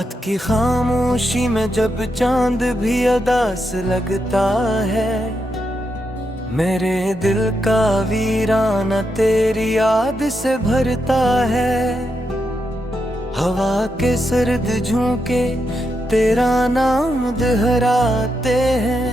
रात की खामोशी में जब चांद भी उदास लगता है, मेरे दिल का वीराना तेरी याद से भरता है। हवा के सर्द झोंके तेरा नाम दोहराते हैं,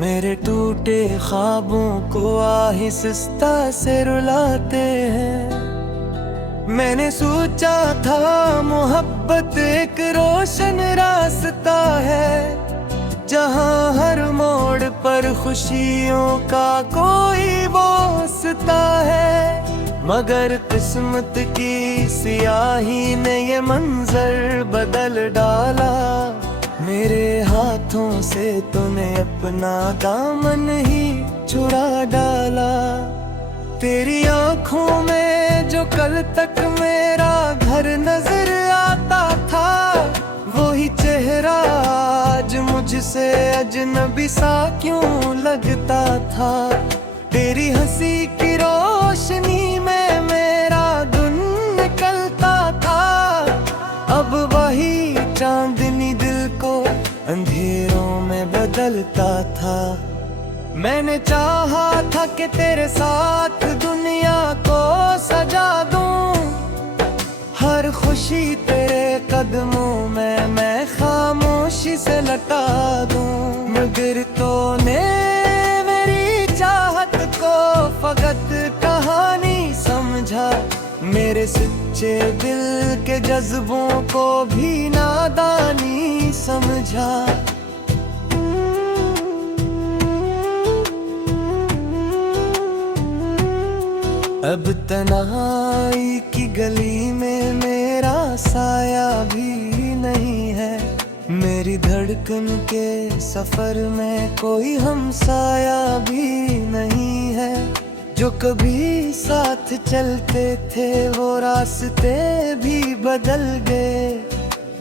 मेरे टूटे ख्वाबों को आहिस्ता से रुलाते हैं। मैंने सोचा था मोहब्बत एक रोशन रास्ता है, जहाँ हर मोड़ पर खुशियों का कोई वास्ता है। मगर किस्मत की सियाही ने ये मंजर बदल डाला, मेरे हाथों से तूने अपना दामन ही छुड़ा डाला। तेरी आँखों में जो कल तक मेरा घर नजर आता था, वही चेहरा आज मुझसे अजनबी सा क्यों लगता था। तेरी हंसी की रोशनी में मेरा दिन निकलता था, अब वही चांदनी दिल को अंधेरों में बदलता था। मैंने चाहा था कि तेरे साथ दुनिया को सजा दूं, हर खुशी तेरे कदमों में मैं खामोशी से लटा दूं। मगर तूने मेरी चाहत को फकत कहानी समझा, मेरे सच्चे दिल के जज्बों को भी नादानी समझा। अब तन्हाई की गली में मेरा साया भी नहीं है, मेरी धड़कन के सफर में कोई हमसाया भी नहीं है। जो कभी साथ चलते थे वो रास्ते भी बदल गए,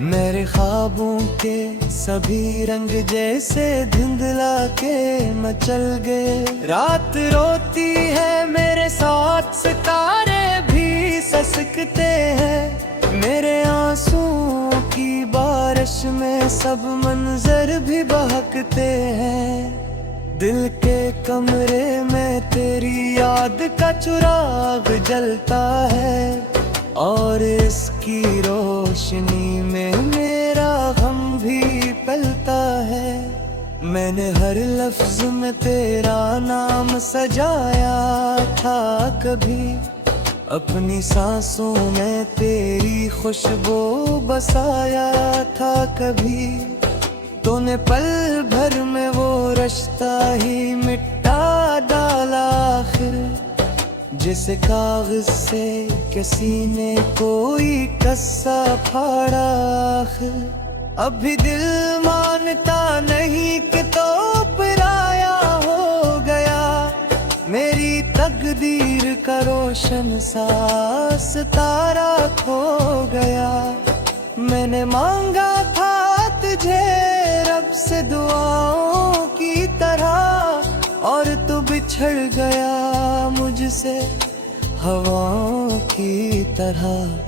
मेरे ख्वाबों के सभी रंग जैसे धुंधला के मचल गए। रात रोती है मेरे साथ सितारे भी ससकते हैं, मेरे आंसुओं की बारिश में सब मंजर भी बहकते हैं। दिल के कमरे में तेरी याद का चिराग जलता है, और इसकी रोशनी में मेरा गम भी पलता है। मैंने हर लफ्ज में तेरा नाम सजाया था कभी, अपनी सांसों में तेरी खुशबू बसाया था कभी। तूने पल भर में वो रिश्ता ही मिटा डाला आखिर, जिसे कागज से किसी ने कोई कस्सा फाड़ा आखिर। अभी दिल मानता नहीं कि तो पराया हो गया, मेरी तकदीर का रोशन सा सितारा खो गया। मैंने मांगा था तुझे रब से दुआओं की तरह, और तू बिछड़ गया मुझसे हवाओं की तरह।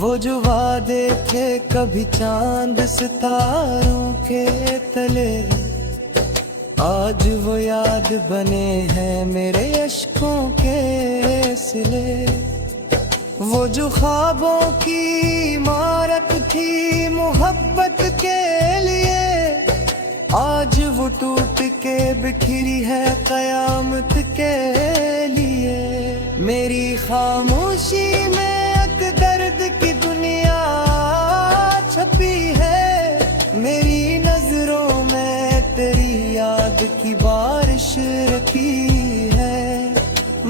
वो जो वादे थे कभी चांद सितारों के तले, आज वो याद बने हैं मेरे अश्कों के सिले। वो जो ख्वाबों की इमारत थी मोहब्बत के लिए, आज वो टूट के बिखरी है कयामत के लिए। मेरी खामोशी में एक दर्द की दुनिया छपी है, मेरी नजरों में तेरी याद की बारिश रखी है।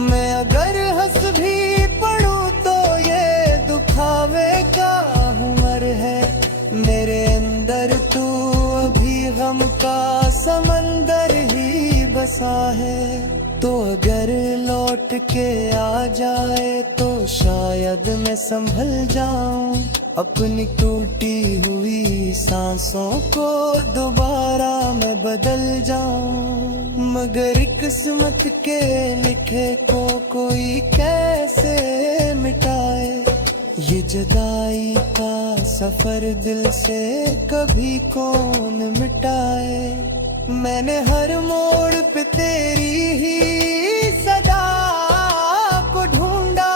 मैं अगर हंस भी पढ़ूं तो ये दुखावे का हुनर है, मेरे अंदर तू अभी गम का समंदर ही बसा है। तो अगर लौट के आ जाए तो शायद मैं संभल जाऊं, अपनी टूटी हुई सांसों को दोबारा मैं बदल जाऊं। मगर किस्मत के लिखे को कोई कैसे मिटाए, ये जुदाई का सफर दिल से कभी कौन मिटाए। मैंने हर मोड़ पे तेरी ही सदा को ढूंढा,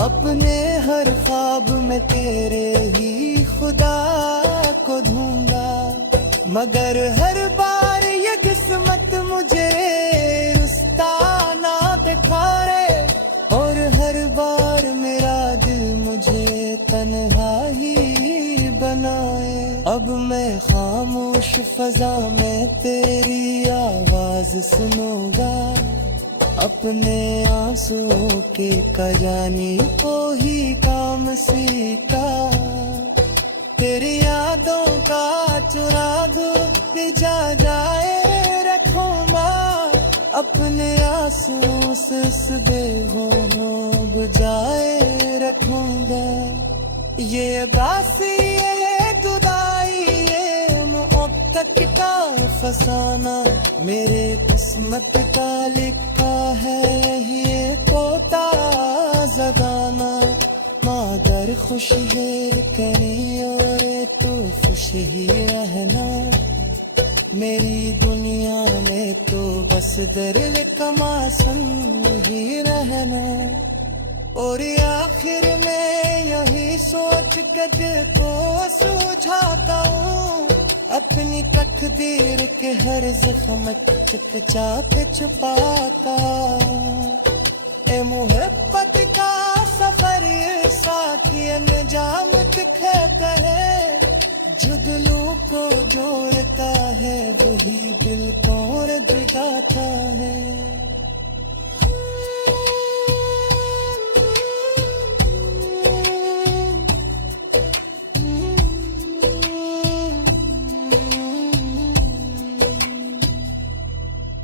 अपने हर ख्वाब में तेरे ही खुदा को ढूंढा। मगर हर बार ये किस्मत मुझे रुस्ता ना दिखाए, और हर बार मेरा दिल मुझे तन्हा ही बनाए। अब मैं खामोश फजा में तेरी आवाज सुनूंगा, अपने आंसुओं के कजानी को ही काम सीखा। तेरी यादों का चुरा दो जा जाए रखूंगा, अपने आंसुओं से उस बेगों बुझाए रखूंगा। ये उदासी ये जुदाई ये मुहब्बत का फसाना, मेरे किस्मत का लिखा है ये तोता ज़गाना। मगर खुश है कहीं और तू खुश ही रहना, मेरी दुनिया में तो बस दर्द का मौसम ही रहना। और आखिर में यही सोच कर दिल को सुझाता हूँ, अपनी तकदीर के हर जख्म चिकचा के छुपाता। ए मोहब्बत का सफर साथी अंजाम दिखे करे, जो दिलों को जोड़ता है वही दिल को जुड़ाता है।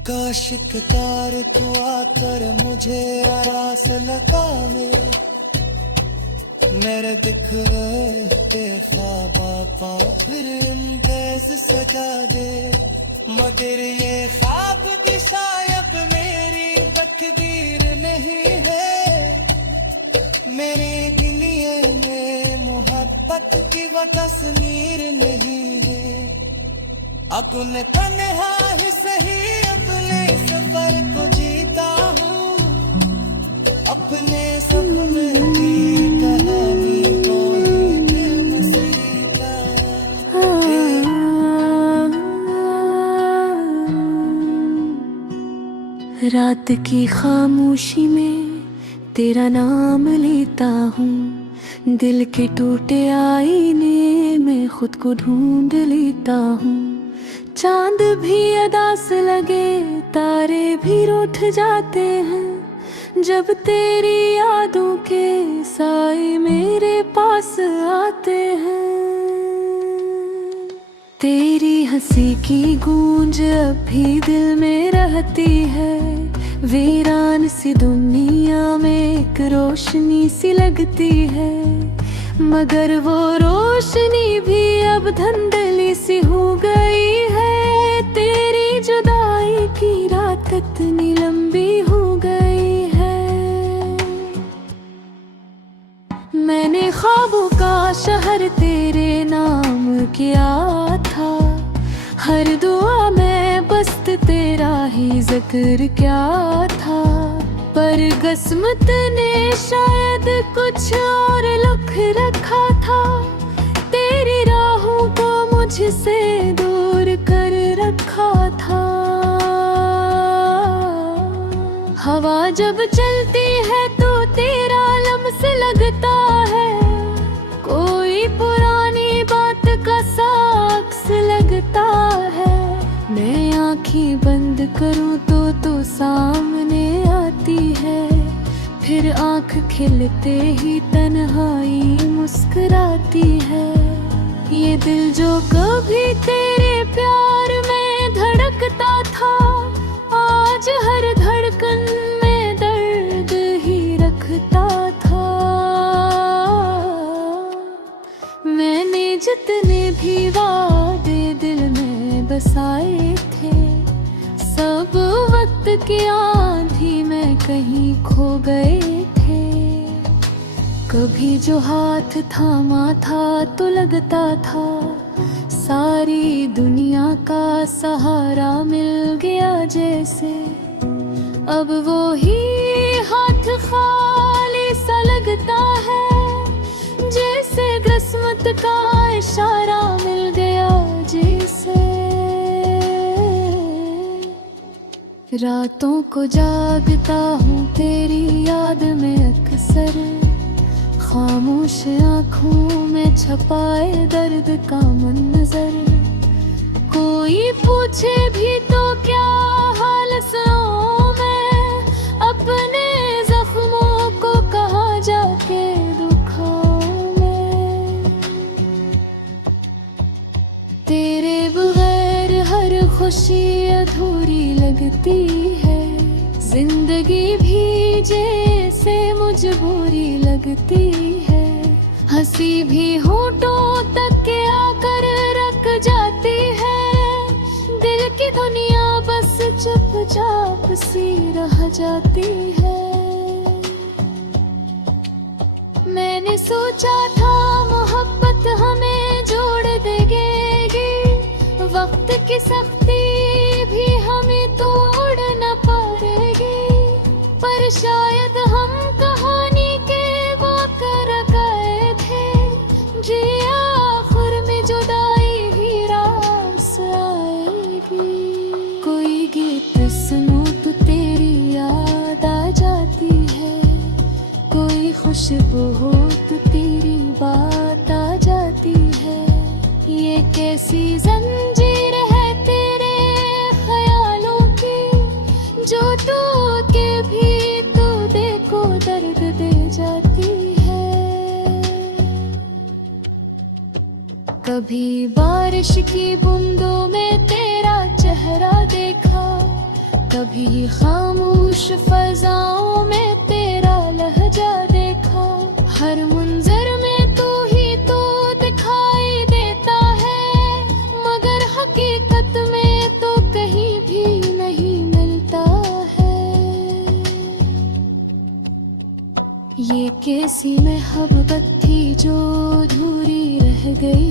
काश के तार तू आकर मुझे आरास लगावे, मेरे दिख रहे ख्वाबा फिर अंदेज सजा दे। मगर ये ख्वाब भी शायद मेरी तकदीर नहीं है, मेरे दुनिया में मोहब्बत की वो तस्वीर नहीं है। अपने तन्हा ही सही अपने सफर को जीता हूँ, अपने सपने की कहानी को ही दिल में सीता। रात की खामोशी में तेरा नाम लेता हूँ, दिल के टूटे आईने में खुद को ढूंढ लेता हूँ। चांद भी अदास लगे तारे भी रूठ जाते हैं, जब तेरी यादों के साए मेरे पास आते हैं। तेरी हंसी की गूंज अब भी दिल में रहती है, वीरान सी दुनिया में एक रोशनी सी लगती है। मगर वो रोशनी भी अब धुंधली सी हो गई है, तेरी जुदाई की रात इतनी लंबी हो गई है। मैंने ख्वाबों का शहर तेरे नाम किया था, हर दुआ में बस तेरा ही जिक्र क्या था। पर किस्मत ने शायद कुछ और लिख रखा था, तेरी राहों को मुझसे दूर कर रखा था। हवा जब चलती है तो तेरा लम्स लगता है, कोई पुरानी बात का साक्ष लगता है। मैं आँखें बंद करूँ तो तू सामने आती है, फिर आँख खिलते ही तन्हाई मुस्कुराती है। ये दिल जो कभी तेरे प्यार में धड़कता था, आज हर धड़कन में दर्द ही रखता था। मैंने जितने भी वादे दिल में बसाए थे, सब वक्त की आंधी में कहीं खो गए थे। कभी जो हाथ थामा था तो लगता था सारी दुनिया का सहारा मिल गया जैसे। अब वो ही हाथ खाली सा लगता है, जैसे किस्मत का इशारा मिल गया जैसे। रातों को जागता हूँ तेरी याद में अक्सर, खामोश आँखों में छपाए दर्द का मंजर। कोई पूछे भी तो क्या हाल सुनाऊं मैं, अपने जख्मों को कहाँ जाके दुखाऊं मैं। तेरे बगैर हर खुशी अधूरी लगती है, जिंदगी भी जैसे मजबूरी लगती है। हंसी भी होठों तक के आकर रख जाती है, दिल की दुनिया बस चुपचाप सी रह जाती है। मैंने सोचा था मोहब्बत हमें जोड़ देगी, वक्त की सख्ती भी हमें तोड़ न पाएगी। पर शायद हम कहानी के वाक़ गए थे, जी आखिर में जुदाई ही रास आएगी। कोई गीत सुनो तो तेरी याद आ जाती है, कोई खुशबू हो तो तेरी बात आ जाती है। ये कैसी जंजीर है तेरे ख्यालों की, जो तू के भी तो देखो दर्द दे जाती है। कभी बारिश की बूंदों में तेरा चेहरा देखा, कभी खामोश फजाओं में तेरा लहजा देखा। हर मंजर में तू ही तो दिखाई देता है, मगर हकीकत में तो कहीं भी नहीं मिलता है। ये कैसी मोहब्बत थी जो अधूरी रह गई,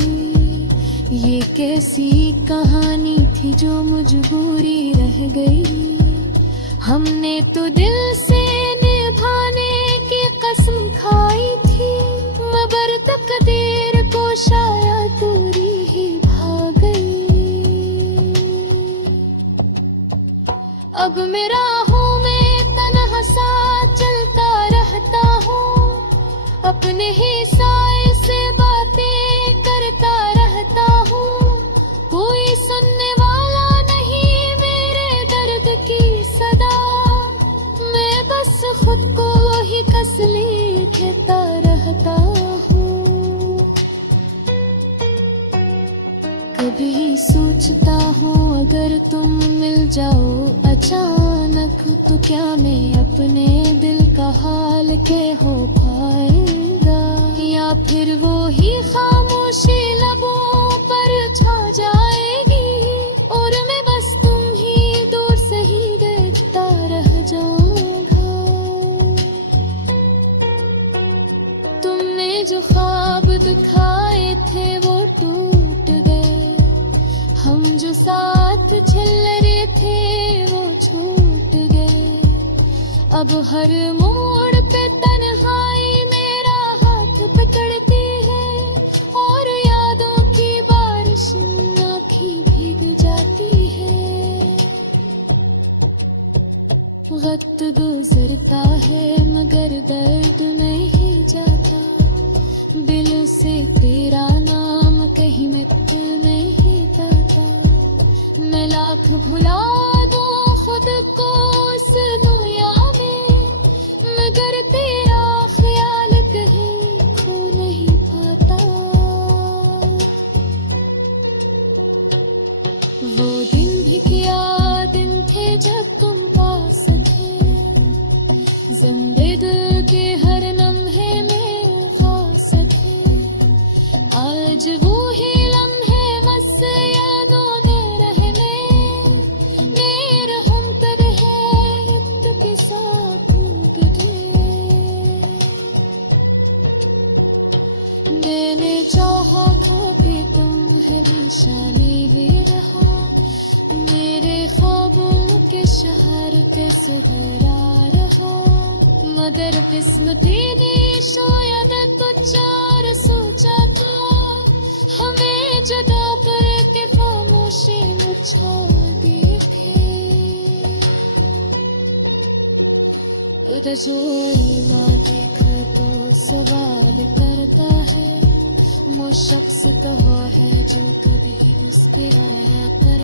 ये कैसी कहानी थी जो मजबूरी रह गई। हमने तो दिल से निभाने की कसम खाई थी, मगर तकदीर को शायद दूरी ही भा गई। अब मेरा हूँ मैं तन्हा सा चलता रहता हूँ, अपने ही साए से बातें करता रहता हूँ। कोई सुनने वाला नहीं मेरे दर्द की सदा, मैं बस खुद को ही कसली कहता रहता हूँ। कभी सोचता हूँ अगर तुम मिल जाओ अचानक, तो क्या मैं अपने दिल का हाल के हो पाएगा, या फिर वो ही खामोशी लबों पर छा जाएगी, और मैं बस तुम ही दूर से ही देखता रह जाऊंगा। तुमने जो ख्वाब दिखाए थे वो टूट गए, हम जो साथ चल रहे थे वो छूट गए। अब हर मोड़ पे तन्हाई मेरा हाथ पकड़ती है, और यादों की बारिश आँखें भीग जाती है। वक्त गुजरता है मगर दर्द नहीं जाता, दिल से तेरा नाम कहीं मिट नहीं पाता। मैं लाख भुला दूं खुद को उस दुनिया में, मगर तेरा ख्याल कहीं खो नहीं पाता। वो दिन भी क्या दिन थे जब तुम पास थे, जिंदे दिल के हर लम्हे में खास थे। आज वो ही लम्हे बस यादों में रहने, मेरे हम पर है के साथ गए। चाहतों पे तुम हमेशानी ही रहो, मेरे ख्वाबों के शहर पे बेकरार हो। मगर किस्मती ने शायद कुछ और सोचा था, हमें जुदा करके खामोशी में छोड़ दी थी। रजोई देखा तो सवाल करता है, वो शख्स तो है जो कभी मुस्कुराया कर